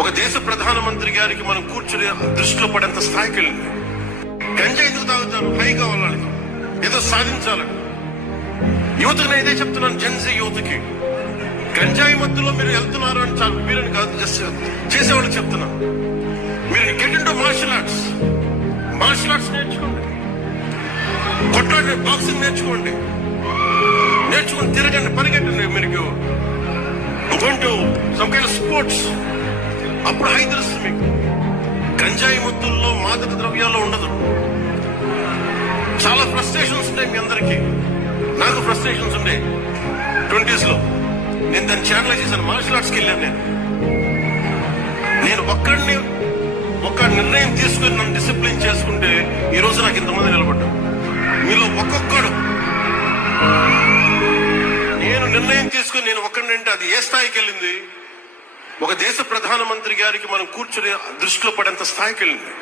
ఒక దేశ ప్రధానమంత్రి గారికి మనం కూర్చుని దృష్టిలో పడేంత స్థాయికి వెళ్ళింది. గంజా ఎందుకు తాగుతారు? హై కావాలని, ఏదో సాధించాలని. యువతకు నేను ఇదే చెప్తున్నాను, జెన్జీ యువతకి, గంజాయి మధ్యలో మీరు వెళ్తున్నారు అని చాలా వీరని కాదు, జస్ట్ చేసేవాళ్ళు చెప్తున్నా. మీరు గెట్ ఇంటూ మార్షల్ ఆర్ట్స్ నేర్చుకోండి, కొట్లాడే బాక్సింగ్ నేర్చుకోండి, నేర్చుకుని తిరగండి, పరిగెట్టండి. మీరు సమ్ కైండ్ ఆఫ్ స్పోర్ట్స్, అప్పుడు హై తెలుస్తుంది మీకు. గంజాయి ముద్దుల్లో మాదక ద్రవ్యాల్లో ఉండదు. చాలా ఫ్రస్ట్రేషన్స్ ఉంటాయి మీ అందరికీ, నాకు ఫ్రస్ట్రేషన్స్ ఉండే 20s లో. నేను దాన్ని ఛానలైజ్ చేశాను, మార్షల్ ఆర్ట్స్కి వెళ్ళాను. నేను ఒక్క నిర్ణయం తీసుకుని నన్ను డిసిప్లిన్ చేసుకుంటే ఈ రోజు నాకు ఇంతమంది నిలబడ్డారు. మీలో ఒక్కొక్కడు నేను నిర్ణయం తీసుకుని నేను ఒక్కడంటే అది ఏ స్థాయికి వెళ్ళింది? ఒక దేశ ప్రధానమంత్రి గారికి మనం కూర్చుని దృష్టిలో పడేంత స్థాయికి వెళ్ళింది.